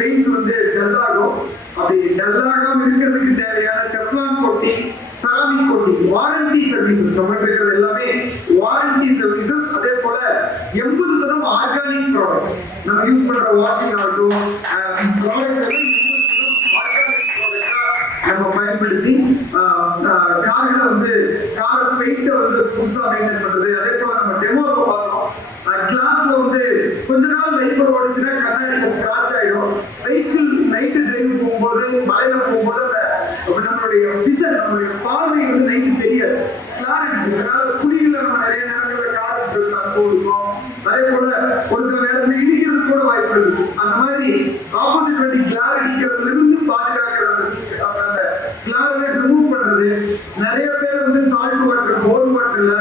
Paint வந்து dull ஆகும். அப்படி டல்லாகாம இருக்கிறதுக்கு தேவையான Teflon coating, ceramic coating, warranty services நம்மகிட்ட இருக்கிறது எல்லாமே வாரண்டி சர்வீசஸ். அதே போல 80% ஆர்கானிக் ப்ராடக்ட் நம்ம யூஸ் பண்ற வாஷிங் ஆகட்டும் ப்ராடக்ட் நம்ம பயன்படுத்தி கார்களை வந்து கார் பெயிண்ட வந்து புதுசா மெயின்டைன் பண்றது. அதே போல நம்ம டெமோக்கு பார்த்தோம், கிளாஸ்ல வந்து கொஞ்ச நாள் லைஃபர் ஓடிச்சுன்னா கண்ணாடியில ஸ்கிராச் ஆயிடும். வெஹிக்கிள் நைட்டு டிரைவ் போகும்போது மலையில போகும்போது அந்த நம்மளுடைய விசன் நம்மளுடைய பார்வை வந்து நைட்டு தெரியாது, கிளாரிட்டி. அதனால குழிகளை நம்ம நிறைய நேரங்களில் கார் இருக்கும். அதே போல ஒரு சில நேரத்துல இடிக்கிறது கூட வாய்ப்பு இருக்கு. அந்த மாதிரி ஆப்போசிட் வண்டி கிளார் அடிக்கிறதுல இருந்து பாதுகாக்கிற அந்த கிளாரை ரிமூவ் பண்றது. நிறைய பேர் வந்து சால்ட் வாட்டர், போர் வாட்டர்ல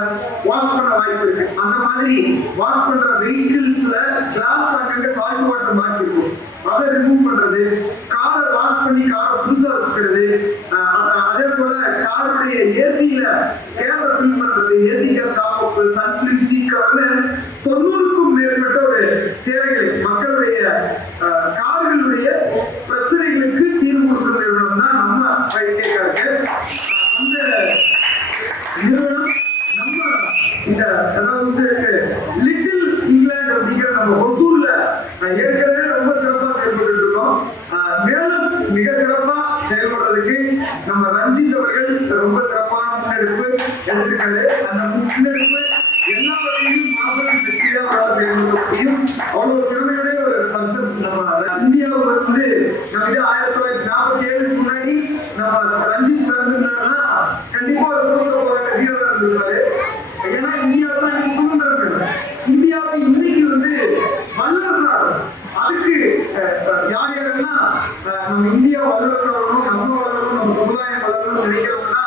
வாஷ் பண்ண வாய்ப்பு இருக்கு. அந்த மாதிரி வாஷ் பண்ற வெஹிக்கிள்ஸ்ல கிளாஸ் அங்கங்க சால்ட் வாட்டர் மார்க் இருக்கும், அதை ரிமூவ் பண்றது. காரை வாஷ் பண்ணி காரை புதுசா வைக்கிறது. அதே போல காருடைய ஏசியில கேஸை ஃபில் பண்றது, AC gas top up, sun flip, seat கவர்னு 90க்கும் மேற்பட்ட ஒரு சேவைகளை மக்களுடைய கார்களுடைய பிரச்சனைகளுக்கு தீர்வு கொடுக்கிற நிறுவனம் தான் நம்ம வைத்தேக்காக. அந்த நிறுவனம் நம்ம இந்த அதாவது வந்து லிட்டில் இங்கிலாந்து அப்படிங்கிற நம்ம ஒசூர்ல ஏற்கனவே ரொம்ப சிறப்பா செயல்பட்டு இருக்கோம். மேலும் மிக சிறப்பா செயல்படுறதுக்கு நம்ம ரஞ்சித் அவர்கள் ரொம்ப சிறப்பான முன்னெடுப்பு எடுத்திருக்காரு. அந்த முன்னெடுப்பு எல்லா வகையிலும் மாபெரும் வெற்றியாக செயல்படுத்த முடியும். அவ்வளவு திறமையுடைய ஒரு பர்சன். நம்ம இந்தியாவுக்கு வந்து நம்ம இது 1947 முன்னாடி நம்ம ரஞ்சித் பிறந்திருந்தாருன்னா கண்டிப்பா ஒரு சுதந்திர போராட்ட வீரர் இருந்திருப்பாரு. ஏன்னா இந்தியாவுக்கு அன்னைக்கு சுதந்திரம் வேணும். இந்தியாவுக்கு இன்னைக்கு வந்து வல்லரசாக அதுக்கு யார் யாரெல்லாம் நம்ம இந்தியா வல்லரசு ஆகணும், நம்ம வளரணும், நம்ம சமுதாயம் வளரணும்னு நினைக்கிறோம்னா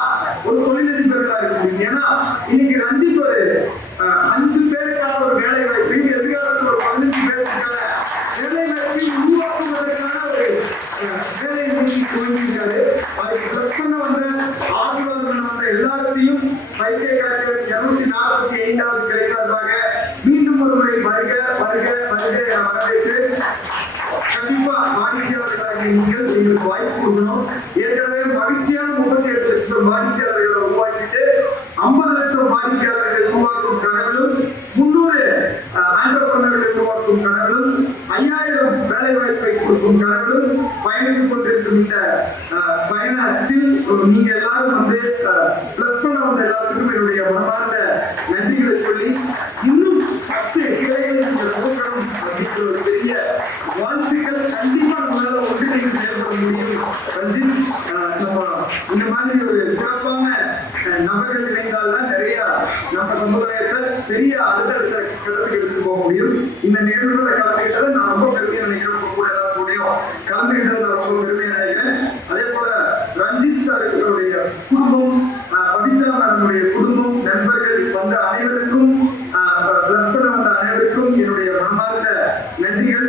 ஒரு தொழிலதிபர்களா இருக்க முடியும். ஏன்னா இன்னைக்கு ரஞ்சித் ஒரு 5 பேருக்கான ஒரு வேலை வாய்ப்பு, எதிர்காலத்தில் ஒரு 15 பேருக்கான வேலை வாய்ப்பை உருவாக்குவதற்கான ஒரு வேலை நோக்கி துவங்கியிருக்காரு. அதுக்கு பிளஸ் பண்ண வந்த ஆசீர்வாதம் பண்ண வந்த எல்லாத்தையும் வைத்தியகாரியர் 245வது கிளை சார்பாக மீண்டும் ஒரு முறை வருக வருக வருக என வரவேற்று கண்டிப்பா வாடிக்கையாளர்களாக நீங்கள் எங்களுக்கு வாய்ப்பு கொடுக்கணும். ஏற்கனவே மகிழ்ச்சியான 38 லட்சம் வாடிக்கையாளர்களை உருவாக்கிட்டு 50 லட்சம் வாடிக்கையாளர்களை உருவாக்கும் கனவிலும் 300 ஆண்டர்பிரனர்களை உருவாக்கும் கனவிலும் 5000 வேலை வாய்ப்பை கொடுக்கும் கனவிலும் பயணித்துக் கொண்டிருக்கும் இந்த பயணத்தில் நீங்க எல்லாரும் வந்து பிளஸ் பண்ண வந்த எல்லாத்துக்கும் என்னுடைய மனமார்ந்த நன்றிகளை சொல்லி இன்னும் 10 கிளைகளை நீங்கள் கொடுக்கணும் அப்படிங்கிற ஒரு பெரிய வாழ்த்துக்கள். கண்டிப்பா நம்மளால ஒன்றிணைந்து செயல்பட முடியும். ரஞ்சித், நம்ம இந்த மாதிரி ஒரு சிறப்பான நபர்கள் இணைந்தால்தான் நிறைய நம்ம சமுதாயத்தை பெரிய அடுத்தடுத்த கட்டத்துக்கு எடுத்துட்டு போக முடியும். இந்த நிகழ்வுகளை கலந்துகிட்டதை நான் ரொம்ப பெருமையா நினைக்கிறேன். கூட எல்லாருடையும் கலந்துகிட்டதை நான் ரொம்ப பெருமையா நினைக்கிறேன். அதே போல ரஞ்சித் சாருடைய குடும்பம், பவித்ரா மேடமுடைய குடும்பம், நண்பர்கள் வந்த அனைவருக்கும், பிளஸ் பண்ண வந்த அனைவருக்கும் என்னுடைய மனமார்ந்த நன்றிகள்.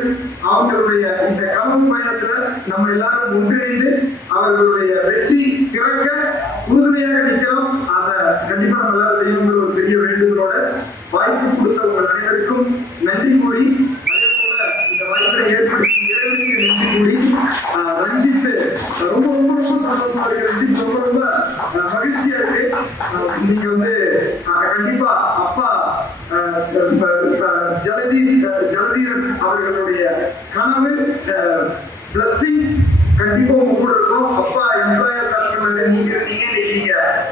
அவங்களுடைய இந்த கனவு பயணத்துல நம்ம எல்லாரும் ஒன்றிணைந்து அவர்களுடைய வெற்றி சிறக்க உறுதுணையாக நிற்கிறோம். அதை கண்டிப்பா நம்ம எல்லாரும் செய்யணுங்கிற ஒரு பெரிய வேண்டுதலோட வாய்ப்பு கொடுத்த உங்கள் அனைவருக்கும் நன்றி கூறி, அதே போல இந்த வாய்ப்பை ஏற்படுத்தி இறைவனுக்கு நன்றி கூறி, ரஞ்சித் ரொம்ப ரொம்ப ரொம்ப சந்தோஷமா இருக்கு. ரஞ்சித் ரொம்ப ரொம்ப மகிழ்ச்சியா இருக்கு. நீங்க வந்து கண்டிப்பா அப்பா ஜலதீரன் அவர்களுடைய கனவு பிளஸிங்ஸ் கண்டிப்பா உங்க கூட இருக்கும். அப்பா எம்ப்ளாயா ஸ்டார்ட் பண்ணாரு, நீங்க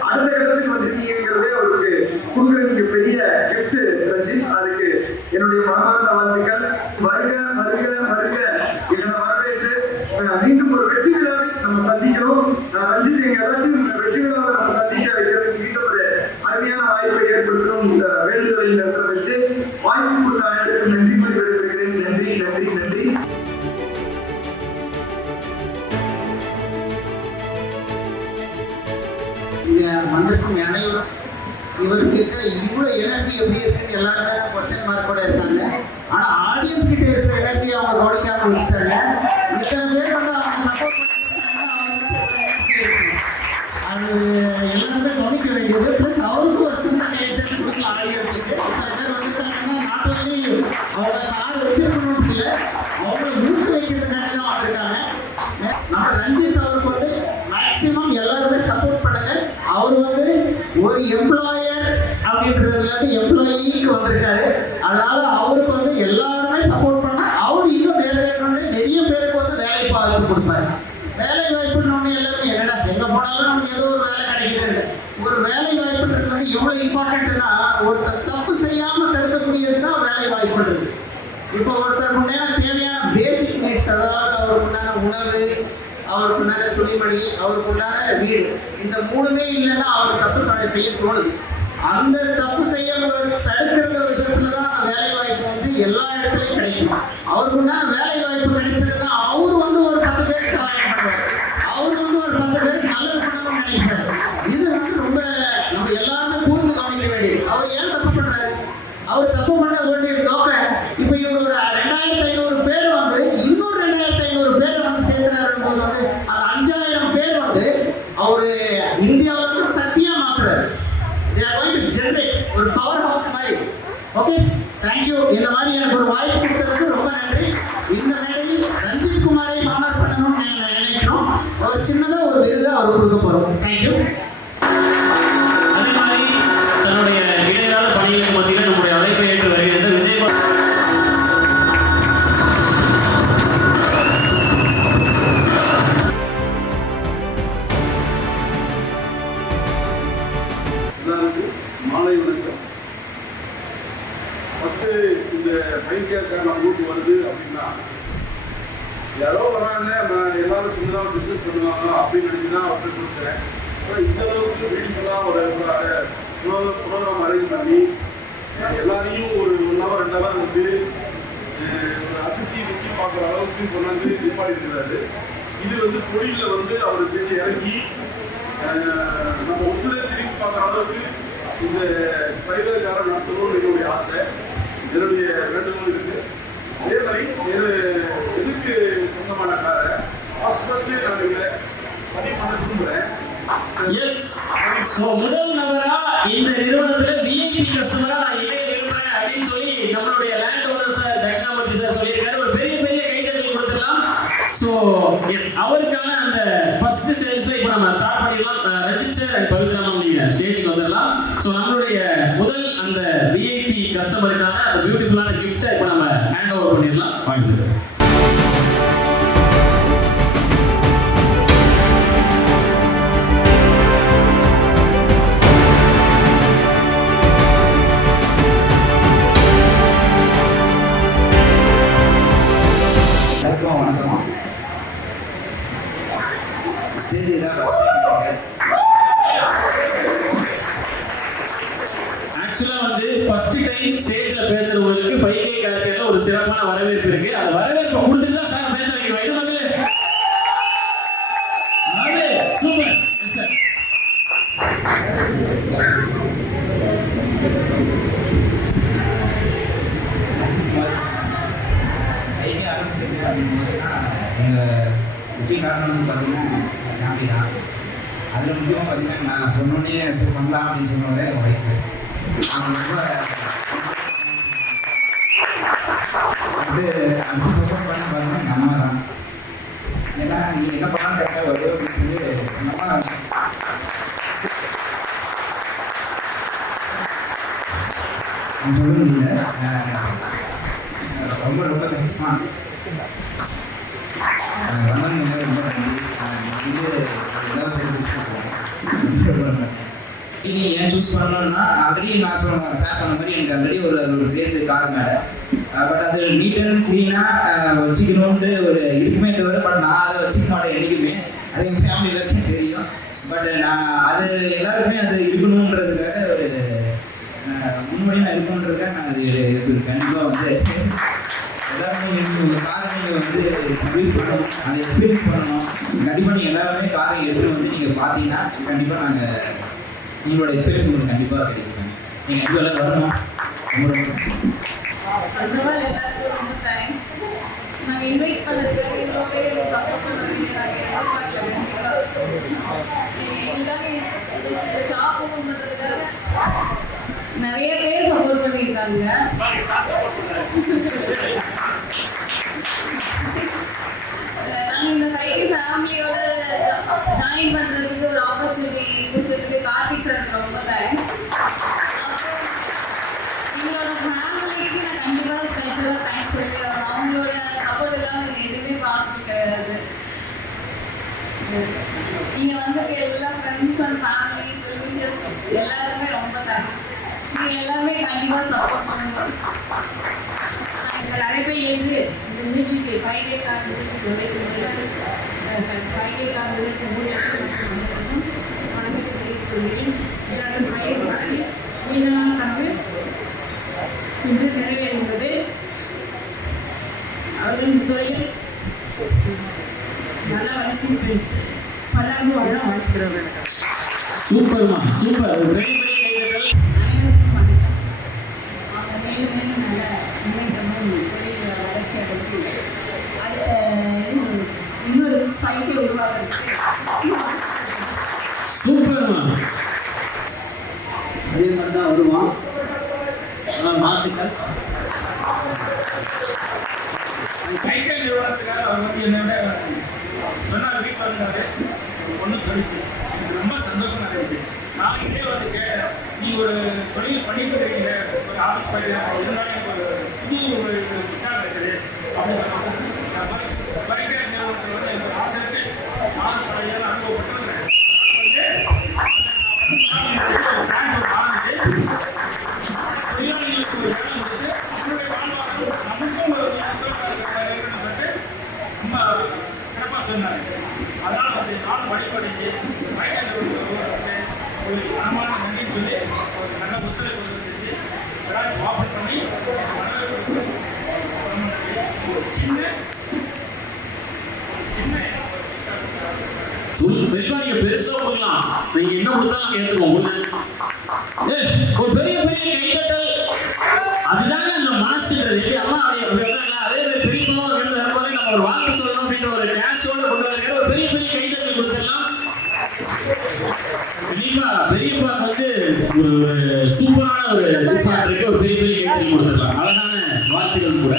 அடுத்த கட்டத்துக்கு வந்துருக்கீங்கிறதே அவருக்கு கொடுக்குற நீங்க பெரிய கிஃப்ட் ரஞ்சித். அதுக்கு என்னுடைய மனமார்ந்த வாழ்த்துக்கள். வருக வருக வருக எங்களை வரவேற்று மீண்டும் ஒரு வெற்றி விழாவில் நம்ம சந்திக்கிறோம். ரஞ்சித் எங்க எல்லாத்தையும் வெற்றி விழாவை நம்ம சந்திக்க வைக்கிறதுக்கு மீண்டும் ஒரு அருமையான வாய்ப்பை ஏற்படுத்தணும். இந்த வேண்டுதலை இந்த இடத்துல வச்சு வாய்ப்பு கொடுத்த அனைவருக்கும் நன்றி கூறி விடைபெறுகிறேன். நன்றி நன்றி நன்றி. வந்திருக்கும் அனைவரும் இவருக்கு இருக்க இவ்வளோ எனர்ஜி எப்படி இருக்குன்னு எல்லாருமே தான் கொஸ்டின் மார்க்கோட இருக்காங்க. ஆனால் ஆடியன்ஸ் கிட்ட இருக்கிற எனர்ஜி அவங்க கவனிக்காமல் வச்சுட்டாங்க. இத்தனை பேர் வந்து அவங்க சப்போர்ட் பண்ணிருக்காங்கன்னா அவங்களுக்கு எனர்ஜி இருக்கும். அது எல்லாருமே கவனிக்க வேண்டியது. ப்ளஸ் அவருக்கும் ஒரு சின்ன கையெழுத்து கொடுக்கலாம் ஆடியன்ஸுக்கு. இத்தனை பேர் வந்துட்டாங்கன்னா நாட் ஒன்லி அவங்க கார் வச்சிருக்கணும்னு இல்லை, அவங்க ஊக்க வைக்கிறதுக்காண்டி தான் எம்ப்ளாயர் அப்படின்றதுல இருந்து எம்ப்ளாயிக்கு வந்திருக்காரு. அதனால அவருக்கு வந்து எல்லாருமே சப்போர்ட் பண்ணா அவர் இன்னும் நிறைய பேருக்கு வந்து வேலை வாய்ப்பு கொடுப்பாரு. வேலை வாய்ப்புன்னு எல்லாருமே என்னடா எங்க போனாலும் நமக்கு ஏதோ ஒரு வேலை கிடைக்குது. ஒரு வேலை வாய்ப்புன்றது வந்து எவ்வளவு இம்பார்ட்டன்ட்னா ஒருத்தர் தப்பு செய்யாம தடுக்கக்கூடியது தான் வேலை வாய்ப்புன்றது. இப்போ ஒருத்தருக்கு உண்டான தேவையான பேசிக் நீட்ஸ், அதாவது அவருக்கு உண்டான உணவு, அவருக்கு உண்டான துணிமணி, அவருக்கு உண்டான வீடு, இந்த மூணுமே இல்லைன்னா அவர் தப்பு செய்ய தோணுது. அந்த தப்பு செய்ய தடுக்கிற விதத்துல தான் வேலை வாய்ப்பு வந்து எல்லா இடத்துலையும் கிடைக்கும். அவருக்கு உண்டான வேலை வாய்ப்பு கிடைச்சதுன்னா அவர் வந்து ஒரு 10 பேருக்கு சகாயம் பண்ணுவார். அவர் வந்து ஒரு 10 பேருக்கு நல்லது பண்ணணும்னு நினைப்பார். இது வந்து ரொம்ப நம்ம எல்லாருமே கூர்ந்து கவனிக்க வேண்டியது. அவர் ஏன் தப்பு பண்றாரு? அவர் தப்பு பண்ண வேண்டிய நோக்கம் இப்போ இவர் ஒரு 2500 பேர் வந்து இன்னொரு 2500 பேர் வந்து சேர்த்துறாரு போது வந்து அந்த 5000 பேர் வந்து அவரு இந்தியாவில் வந்து சக்தியா மாத்துறாரு. They are going to generate ஒரு பவர் ஹவுஸ் மாதிரி. Okay, thank you. இந்த மாதிரி எனக்கு ஒரு வாய்ப்பு கொடுத்ததுக்கு ரொம்ப நன்றி. இந்த மேடையில் ரஞ்சித் குமாரை மாநாடு பண்ணணும்னு நினைக்கிறோம். ஒரு சின்னதாக ஒரு விருதை அவர் கொடுக்க போறோம். தேங்க்யூ. அதே மாதிரி தன்னுடைய இடையிலாத பணிகளுக்கு மத்தியில் நம்முடைய அழைப்பை ஏற்று வருகிறது விஜயபால். மாலை வணக்கம். ஃபஸ்ட்டு இந்த பைத்தியக்கார நம்ம ஊருக்கு வருது அப்படின்னா யாரோ வராங்க, நான் எல்லாரும் சின்னதாக பிஸ்னஸ் பண்ணுவாங்க அப்படின்னு நினச்சி தான் அவர்கிட்ட கொடுத்தேன். ஆனால் இந்த அளவுக்கு பியூட்டிஃபுல்லாக ஒரு ப்ரோக்ராம் அரேஞ்ச் பண்ணி எல்லாரையும் ஒரு 1 hour 2 hour வந்து அசத்தி வச்சு பார்க்குற அளவுக்கு கொண்டாந்து நிப்பாடி இருக்கிறாரு. இது வந்து தொழிலில் வந்து அவர் செஞ்சு இறங்கி நம்ம உசுரை திரும்பி பார்க்குற அளவுக்கு இந்த பைத்தியக்காரன் நடத்தணும்னு என்னுடைய ஆசை, என்னுடைய வேண்டுகோள் இருக்குது. அதே மாதிரி எதுக்கு சொந்தமான காரை ஃபஸ்ட்டே நான் இதை பதிவு பண்ண விரும்புகிறேன். முதல் நபரா இந்த நிறுவனத்துல விஐபி கஸ்டமரா நான் இணைய விரும்புறேன் அப்படின்னு சொல்லி நம்மளுடைய land owner sir Dakshinamurthy sir சொல்லியிருக்காரு. ஒரு பெரிய பெரிய கைதட்டல் கொடுத்துடலாம். ஸோ எஸ், அவருக்கான அந்த ஃபர்ஸ்ட் சேல்ஸை இப்போ நம்ம ஸ்டார்ட் பண்ணிடலாம். Ranjith sir and Pavithra ma'am நீங்க ஸ்டேஜுக்கு வந்துடலாம். ஸோ நம்மளுடைய முதல் அந்த விஐபி கஸ்டமருக்கான அந்த பியூட்டிஃபுல்லான கிஃப்ட்டை இப்போ நம்ம ஹேண்ட் ஓவர் பண்ணிடலாம். வாங்க சார். வணக்கம். ஸ்டேஜ் தான் ஆக்சுவலா வந்து ஃபர்ஸ்ட் டைம் ஸ்டேஜ்ல பேசுறவங்களுக்கு 5K கார்கேல ஒரு சிறப்பான வரவேற்பு இருக்கு. அந்த வரவேற்பை கொடுத்துட்டு தான் சார் பேச வைக்கிறோம். இது வந்து சூப்பர். Yes sir. எங்கள் முக்கிய காரணம்னு பார்த்தீங்கன்னா ஃபேமிலி தான். அதில் முக்கியமாக பார்த்தீங்கன்னா நான் சொன்னோன்னே சரி பண்ணலாம் அப்படின்னு சொன்னோடனே எங்கள் ஒய்ஃபு அவங்க ரொம்ப வந்து அடுத்து சப்போர்ட் பண்ணி பார்த்தீங்கன்னா எங்கள் அம்மா தான். ஏன்னா நீ என்ன பண்ணாலும் கரெக்டாக வரும் அப்படின்னு எங்கள் அம்மா நான் சொல்ல முடியல. ரொம்ப ரொம்ப தேங்க்ஸ்மா. வந்தவங்க எல்லாரும் ரொம்ப நன்றி. இது எல்லாரும் செலிப்ரேட் பண்ணுவோம். நீங்கள் ஏன் சூஸ் பண்ணணும்னா ஆல்ரெடி நான் சார் சொன்ன மாதிரி எனக்கு ஆல்ரெடி ஒரு பிளேஸ் கார் மேலே. பட் அது நீட் அண்ட் க்ளீனாக வச்சுக்கணுன்ட்டு ஒரு இருக்குமே தவிர பட் நான் அதை வச்சுக்க மாட்டேன் என்றைக்குமே. அது எங்கள் ஃபேமிலியில் இருக்கே தெரியும். பட் நான் அது எல்லாருக்குமே அது இருக்கணுன்றதுக்காக ஒரு முன்னாடி நான் இருக்கணுன்றதுக்காக நான் அது கண்டிப்பாக வந்து எல்லாருமே ஒரு காரை நீங்கள் வந்து சர்வீஸ் பண்ணணும், அதை எக்ஸ்பீரியன்ஸ் பண்ணணும். கண்டிப்பாக நீங்கள் எல்லாருமே காரை எடுத்துகிட்டு வந்து நீங்கள் பார்த்தீங்கன்னா கண்டிப்பாக நாங்கள் உங்களோட எக்ஸ்பீரியன்ஸ் உங்களுக்கு கண்டிப்பாக கிடைக்கும். நீங்கள் கண்டிப்பாக எல்லாம் வரணும். ரொம்ப ஃபர்ஸ்ட் ஆஃப் ஆல் எல்லாருக்கும் ரொம்ப தேங்க்ஸ். நாங்கள் இன்வைட் பண்ணதுக்காக இவ்வளோ பேர் சப்போர்ட் பண்ணுவீங்க. எங்களுக்காக இந்த ஷாப் ஓப்பன் பண்ணுறதுக்காக நிறைய பேர் சப்போர்ட் பண்ணியிருக்காங்க. நாங்கள் இந்த 5K ஃபேமிலியோட ஜாயின் பண்ணுறதுக்கு ஒரு ஆப்பர்ச்சுனிட்டி கொடுத்ததுக்கு கார்த்திக் சாருக்கு ரொம்ப தேங்க்ஸ். இங்கே வந்திருக்க எல்லா ஃப்ரெண்ட்ஸ் அண்ட் ஃபேமிலிஸ் வெல்விஷர்ஸ் எல்லாருமே ரொம்ப தேங்க்ஸ். நீங்கள் எல்லாருமே கண்டிப்பாக சப்போர்ட் பண்ணணும். எங்கள் அழைப்பை ஏற்று இந்த நிகழ்ச்சிக்கு 5 டே கார் நிகழ்ச்சிக்கு உழைக்கும் 5 டே கார் நிகழ்ச்சி மூலத்துக்கும் வணக்கத்தை தெரிவித்துக் கொள்கிறேன். எல்லாரும் பயிர் வாழ்க்கை நீண்டமான கனவு இன்று நிறைவேறுகிறது. அவர்களின் துறையில் நல்ல வளர்ச்சி பல்லாண்டு வாழ வாழ்த்துகிறவர்கள். சூப்பர்மா, சூப்பர். ஒரு பெரிய பெரிய கைதட்டல். அனைவருக்கும் வணக்கம். அவங்க மேலும் மேலும் நல்ல முன்னேற்றமும் தொழில் வளர்ச்சி அடைஞ்சு அடுத்த இன்னொரு 5 டே உருவாகிறதுக்கு சூப்பர்மா. அதே மாதிரி தான் வருவான். வாழ்த்துக்கள். கைத்தறி நிறுவனத்துக்காக அவர் வந்து என்னோட சொன்னார், வீட்டில் இருந்தார், ஒன்று சொல்லிச்சு. எனக்கு ரொம்ப சந்தோஷமா இருந்துச்சு. நான் இதே வந்து கேட்டேன், நீ ஒரு தொழில் பண்ணிட்டு இருக்கீங்க, ஒரு ஆஃபீஸ் போயிட்டு இருந்தாலும் எனக்கு ஒரு புது ஒரு உற்சாகம் இருக்குது அப்படின்னு சொன்னாங்க. கைத்தறி நிறுவனத்தில் வந்து எனக்கு ஒரு ஆசை இருக்கு. நான் பல இதெல்லாம் அனுபவப்பட்டிருக்கிறேன். ஆரம்பிச்சு தொழிலாளிகளுக்கு ஒரு வேலை கொடுத்து அவங்களுடைய வாழ்வாதாரம் நமக்கும் ஒரு சொல்லிட்டு ரொம்ப சிறப்பாக சொன்னார். அதனால் வந்து நான் படிப்படைஞ்சு ஒரு மனமான நன்றின்னு சொல்லி ஒரு நல்ல ஒத்துழைப்பு செஞ்சு எல்லாரும் ஆஃபர் பண்ணி சின்ன நீங்க பெருசா கொடுக்கலாம். நீங்க என்ன கொடுத்தாலும் நாங்க ஏத்துக்குவோம். ஒரு பெரிய பெரிய கைதட்டல். அதுதாங்க அந்த மனசுன்றது. எப்படி அம்மா அதே மாதிரி பெரியப்பாவும் இருந்து வரும்போதே நம்ம ஒரு வாழ்த்து சொல்லணும் அப்படின்ற ஒரு கேஷோட கொண்டு வந்திருக்கிற ஒரு பெரிய பெரிய கைதட்டல் கொடுத்துடலாம். கண்டிப்பா பெரியப்பாக்கு வந்து ஒரு சூப்பரான ஒரு இருக்கு. ஒரு பெரிய பெரிய கைதட்டல் கொடுத்துடலாம். அழகான வாழ்த்துக்கள் கூட.